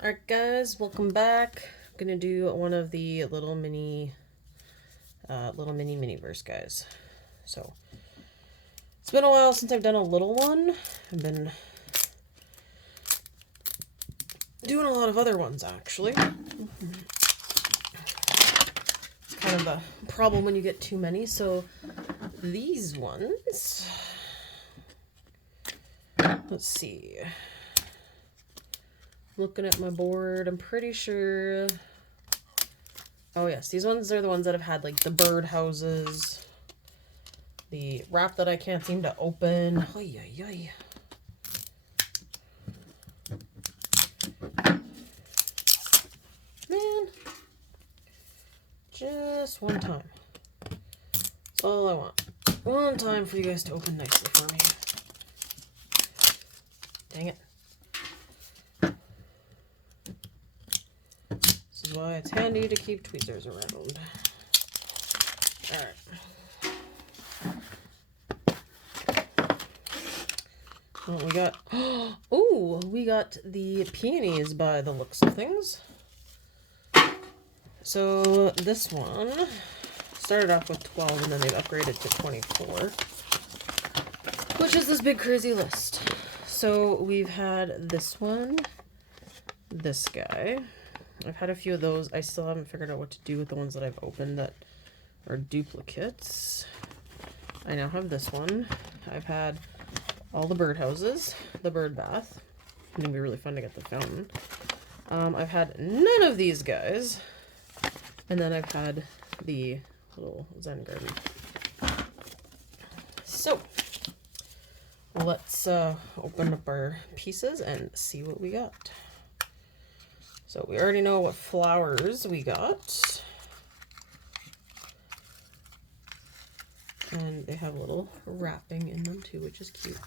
Alright guys, welcome back. I'm gonna do one of the little mini Miniverse guys. So, it's been a while since I've done a little one. I've been doing a lot of other ones actually. It's kind of a problem when you get too many, so these ones, let's see. Looking at my board, I'm pretty sure. Oh yes, these ones are the ones that have had like the bird houses, the wrap that I can't seem to open. Oy, oy, oy. Man, just one time. That's all I want. One time for you guys to open nicely for me. Dang it. This is why it's handy to keep tweezers around. Alright. Well, we got... Oh, we got the peonies by the looks of things. So this one started off with 12 and then they've upgraded to 24. Which is this big crazy list. So we've had this one, this guy. I've had a few of those. I still haven't figured out what to do with the ones that I've opened that are duplicates. I now have this one. I've had all the birdhouses, the bird bath. It's gonna be really fun to get the fountain. I've had none of these guys. And then I've had the little Zen garden. So, let's open up our pieces and see what we got. So we already know what flowers we got. And they have a little wrapping in them too, which is cute.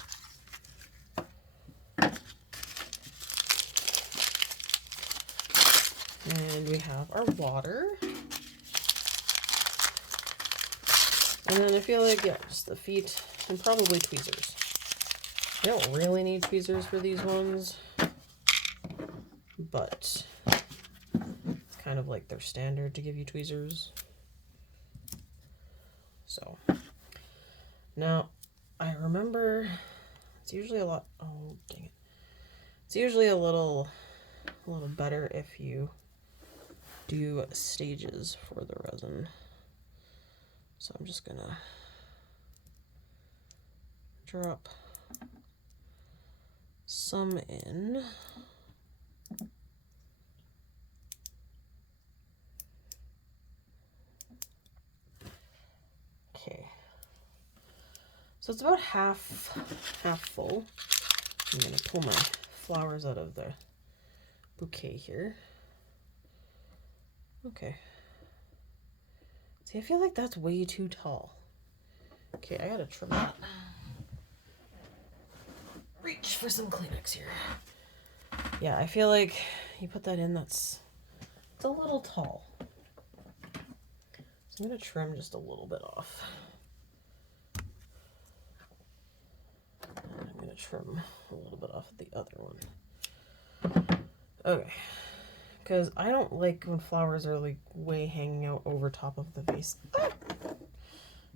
And we have our water. And then I feel like, yeah, just the feet and probably tweezers. I don't really need tweezers for these ones, but it's kind of like their standard to give you tweezers. So now I remember it's usually a lot. Oh, dang it. It's usually a little better if you do stages for the resin. So I'm just gonna drop some in. Okay. So it's about half full. I'm gonna pull my flowers out of the bouquet here. Okay. See, I feel like that's way too tall. Okay, I gotta trim that. Reach for some Kleenex here. Yeah, I feel like you put that in, it's a little tall. So I'm gonna trim just a little bit off. And I'm gonna trim a little bit off of the other one. Okay. Because I don't like when flowers are like way hanging out over top of the vase.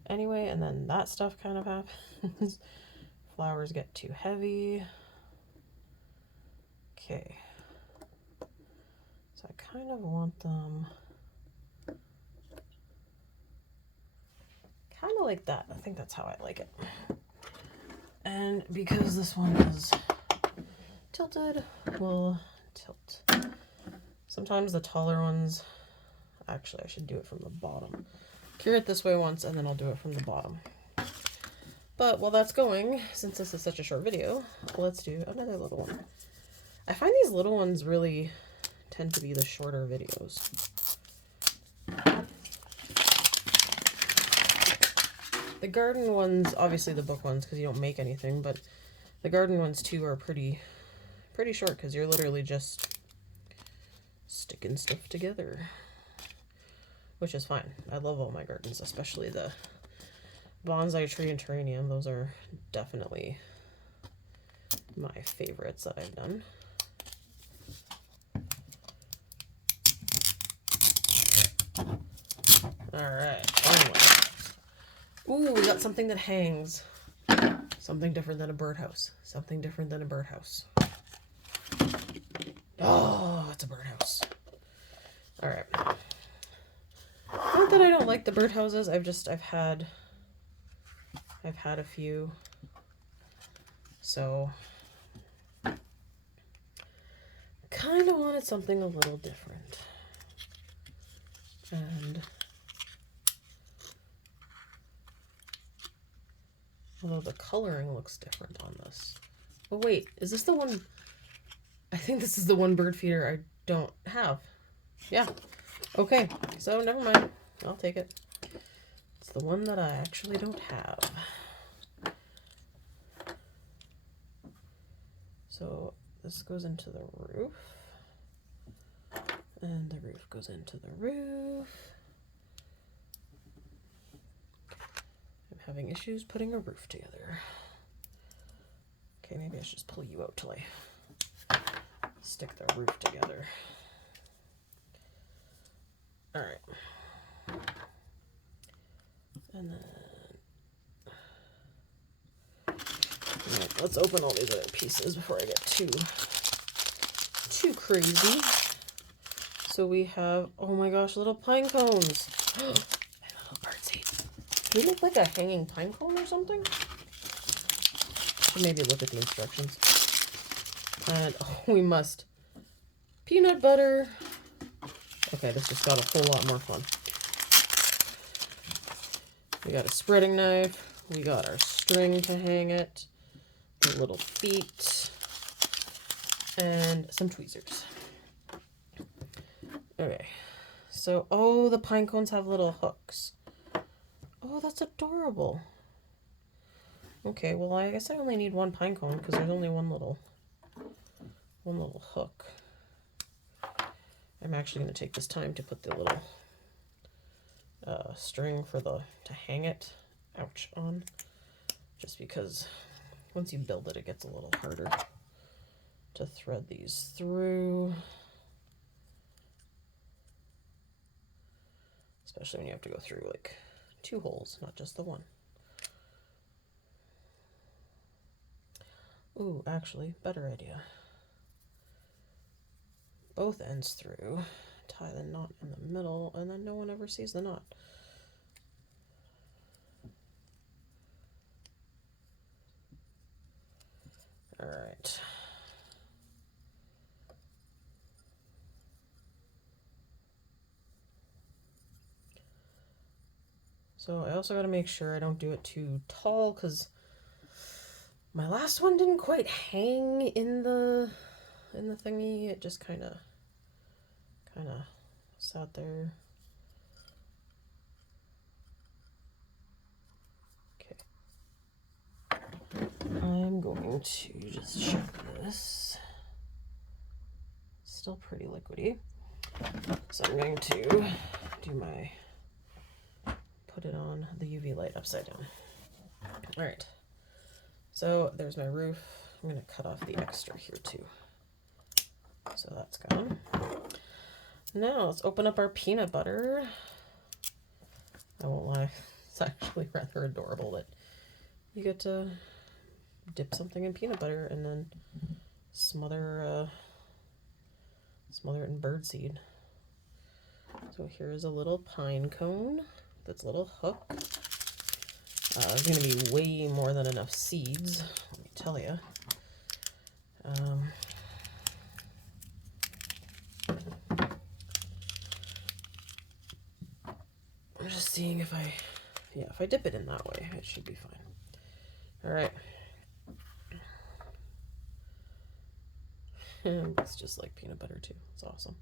Anyway, and then that stuff kind of happens. Flowers get too heavy. Okay. So I kind of want them kind of like that. I think that's how I like it. And because this one is tilted, we'll tilt. Sometimes the taller ones, actually I should do it from the bottom. Cure it this way once and then I'll do it from the bottom. But while that's going, since this is such a short video, let's do another little one. I find these little ones really tend to be the shorter videos. The garden ones, obviously the book ones because you don't make anything, but the garden ones too are pretty short because you're literally just sticking stuff together, which is fine. I love all my gardens, especially the bonsai tree and terrarium. Those are definitely my favorites that I've done. Alright, finally. Ooh, we got something that hangs. Something different than a birdhouse. Something different than a birdhouse. Oh, it's a birdhouse. Alright. Not that I don't like the birdhouses, I've had a few. So kind of wanted something a little different. And although the coloring looks different on this. Oh wait, is this the one? I think this is the one bird feeder I don't have. Yeah. Okay, so never mind. I'll take it. It's the one that I actually don't have. So this goes into the roof. And the roof goes into the roof. I'm having issues putting a roof together. Okay, maybe I should just pull you out till I stick the roof together. Alright. And then let's open all these other pieces before I get too crazy. So we have, oh my gosh, little pine cones. And little birdseed. Do they look like a hanging pine cone or something? Should maybe look at the instructions. And oh, we must. Peanut butter. Okay, this just got a whole lot more fun. We got a spreading knife. We got our string to hang it. The little feet. And some tweezers. Okay, so, oh, the pine cones have little hooks. Oh, that's adorable. Okay, well, I guess I only need one pine cone because there's only one little hook. I'm actually going to take this time to put the little string to hang it, on, just because once you build it, it gets a little harder to thread these through. Especially when you have to go through like 2 holes, not just the one. Ooh, actually, better idea. Both ends through, tie the knot in the middle, and then no one ever sees the knot. All right. So I also got to make sure I don't do it too tall because my last one didn't quite hang in the thingy. It just kind of sat there. Okay. I'm going to just check this. Still pretty liquidy. So I'm going to put it on the UV light upside down. All right. So there's my roof. I'm going to cut off the extra here too. So that's gone. Now let's open up our peanut butter. I won't lie, it's actually rather adorable that you get to dip something in peanut butter and then smother it in birdseed. So here's a little pine cone with its little hook. There's going to be way more than enough seeds, let me tell you. I'm just seeing if I dip it in that way, it should be fine. All right. And it's just like peanut butter too. It's awesome.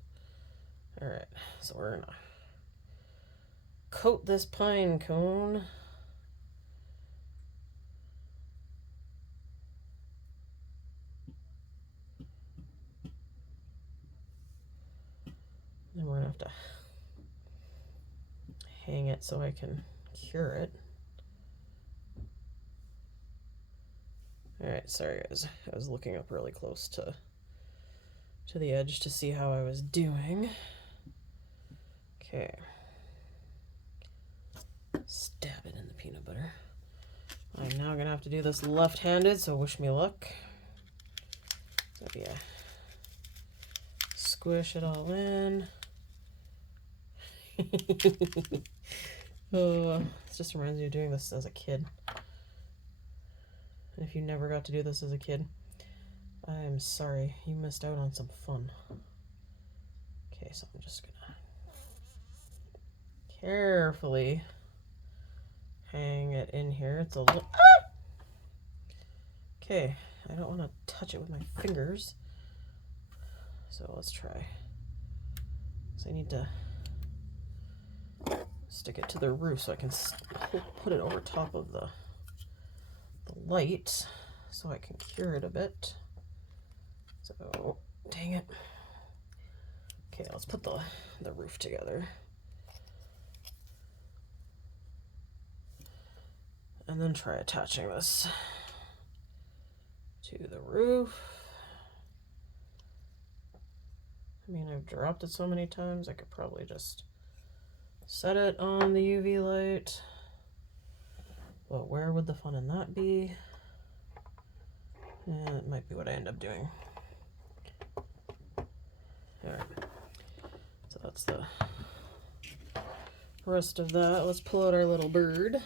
All right, so we're gonna coat this pine cone. Then we're gonna have to hang it so I can cure it. All right, sorry guys, I was looking up really close to the edge to see how I was doing. Okay. Stab it in the peanut butter. I'm now gonna have to do this left-handed, so wish me luck. So yeah, squish it all in. Oh, it just reminds me of doing this as a kid. If you never got to do this as a kid, I am sorry. You missed out on some fun. Okay, so I'm just gonna carefully hang it in here. It's a little... Ah! Okay, I don't want to touch it with my fingers. So let's try. So I need to stick it to the roof so I can put it over top of the light so I can cure it a bit. So, dang it. Okay, let's put the roof together. And then try attaching this to the roof. I mean, I've dropped it so many times, I could probably just set it on the UV light. But where would the fun in that be? And it might be what I end up doing. Alright. So that's the rest of that. Let's pull out our little bird.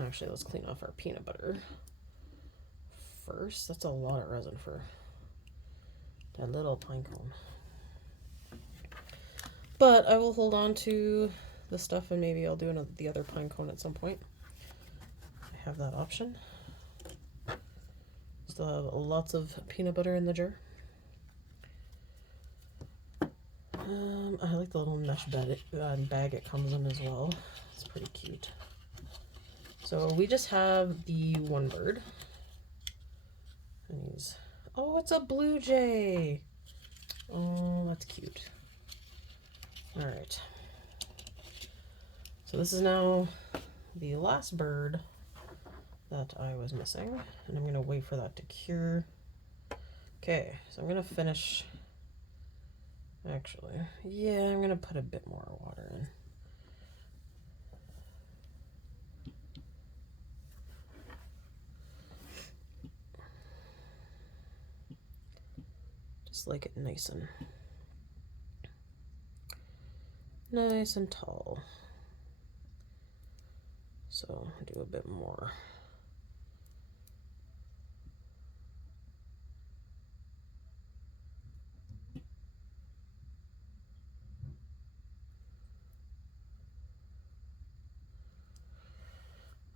Actually, let's clean off our peanut butter first. That's a lot of resin for that little pine cone. But I will hold on to the stuff and maybe I'll do the other pine cone at some point. I have that option. Still have lots of peanut butter in the jar. I like the little mesh bag it comes in as well. It's pretty cute. So we just have the one bird. And he's... Oh, it's a blue jay! Oh, that's cute. Alright. So this is now the last bird that I was missing. And I'm going to wait for that to cure. Okay, so I'm going to finish... Actually, yeah, I'm going to put a bit more water in. Just like it nice and tall. So do a bit more.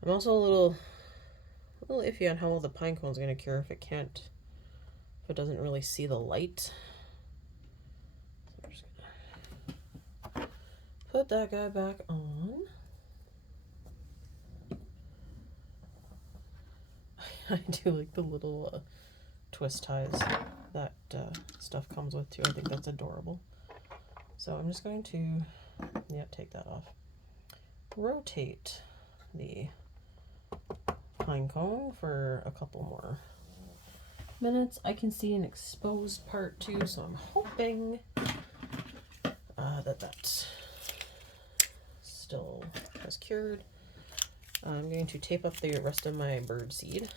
I'm also a little iffy on how well the pine cone's gonna cure if it doesn't really see the light. So I'm just gonna put that guy back on. I do like the little twist ties that stuff comes with too. I think that's adorable. So I'm just going to, take that off. Rotate the pine cone for a couple more minutes. I can see an exposed part too, so I'm hoping that still has cured. I'm going to tape up the rest of my bird seed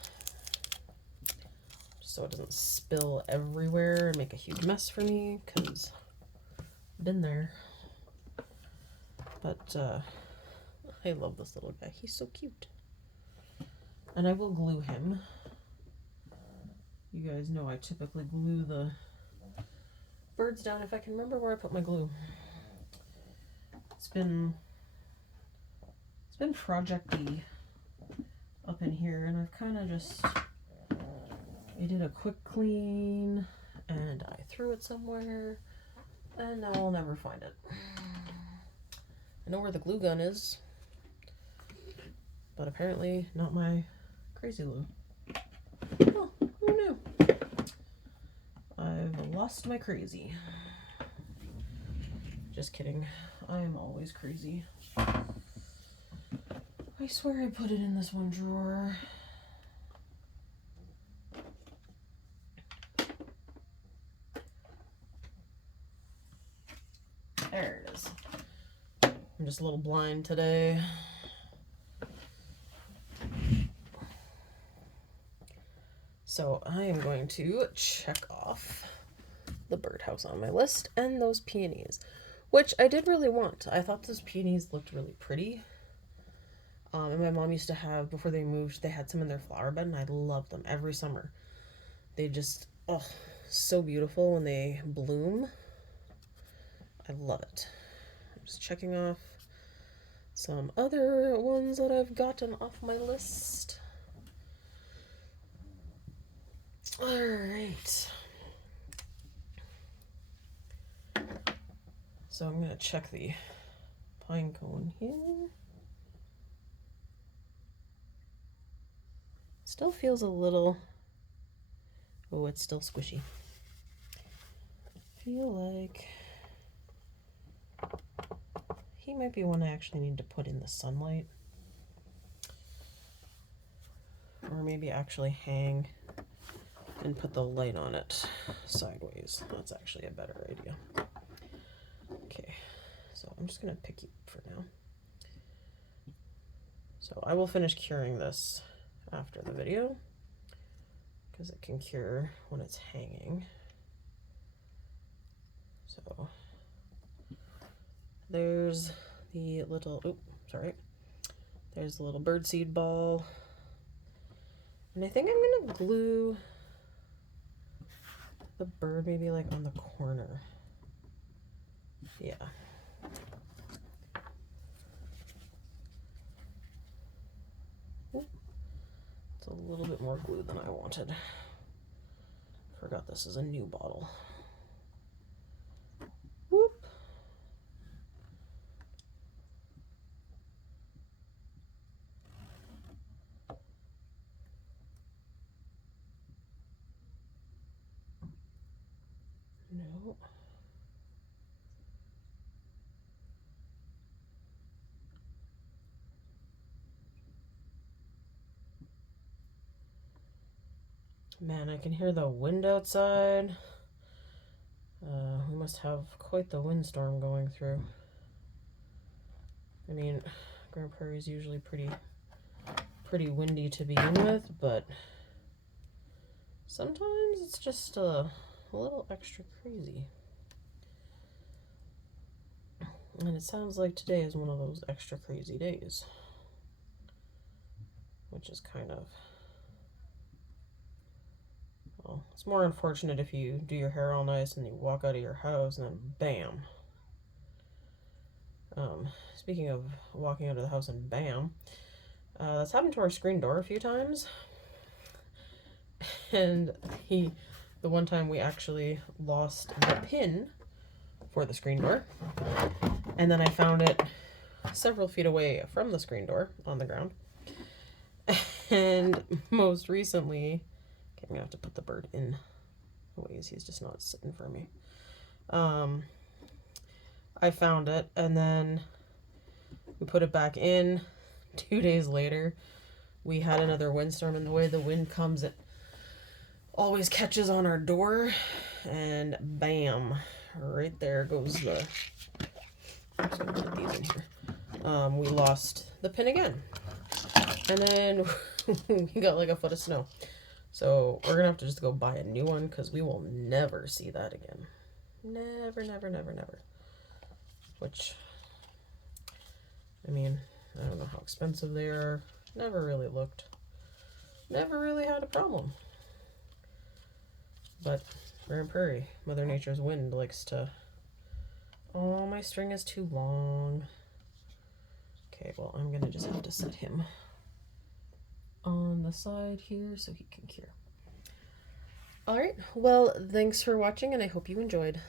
just so it doesn't spill everywhere and make a huge mess for me, because I've been there. But I love this little guy. He's so cute. And I will glue him. You guys know I typically glue the birds down if I can remember where I put my glue. It's been project-y up in here, and I've kind of just, I did a quick clean and I threw it somewhere and now I'll never find it. I know where the glue gun is, but apparently not my crazy glue. Oh, who knew? I've lost my crazy. Just kidding. I'm always crazy. I swear I put it in this one drawer. There it is. I'm just a little blind today. So I am going to check off the birdhouse on my list and those peonies, which I did really want. I thought those peonies looked really pretty. And my mom used to have, before they moved, they had some in their flower bed, and I loved them every summer. They just, oh, so beautiful when they bloom. I love it. I'm just checking off some other ones that I've gotten off my list. All right. So I'm going to check the pine cone here. Still feels a little, oh, it's still squishy. Feel like he might be one I actually need to put in the sunlight. Or maybe actually hang and put the light on it sideways. That's actually a better idea. Okay, so I'm just gonna pick you up for now. So I will finish curing this after the video, because it can cure when it's hanging. So there's the little, oh, sorry. There's the little birdseed ball. And I think I'm gonna glue the bird maybe like on the corner. Yeah. It's a little bit more glue than I wanted. Forgot this is a new bottle. Whoop. No. Man, I can hear the wind outside. We must have quite the windstorm going through. I mean, Grand Prairie is usually pretty windy to begin with, but sometimes it's just a little extra crazy. And it sounds like today is one of those extra crazy days, which is kind of, well, it's more unfortunate if you do your hair all nice and you walk out of your house and then bam. Speaking of walking out of the house and bam, that's happened to our screen door a few times. And the one time we actually lost the pin for the screen door, and then I found it several feet away from the screen door on the ground. And most recently, okay, I'm gonna have to put the bird in ways, he's just not sitting for me. I found it, and then we put it back in. 2 days later, we had another windstorm, and the way the wind comes, it always catches on our door, and bam, right there goes the, I'm just gonna put these in here. We lost the pin again, and then we got like a foot of snow. So we're gonna have to just go buy a new one, because we will never see that again. Never, never, never, never. Which, I mean, I don't know how expensive they are. Never really looked. Never really had a problem. But Grand Prairie, Mother Nature's wind likes to, oh, my string is too long. Okay, well, I'm gonna just have to set him on the side here so he can cure. All right, well, thanks for watching, and I hope you enjoyed.